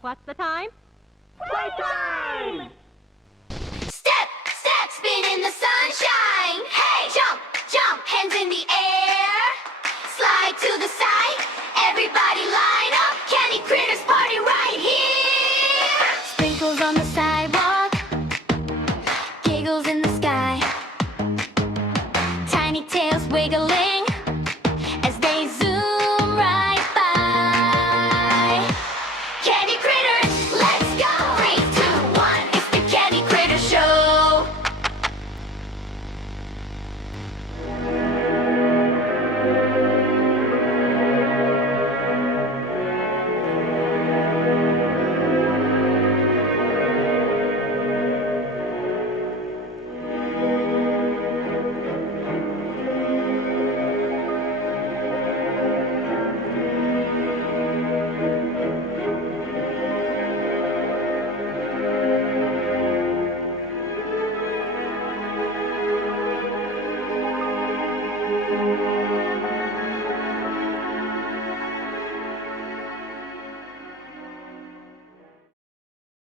What's the time? Playtime! Step, step, spin in the sunshine. Hey, jump, jump, hands in the air. Slide to the side.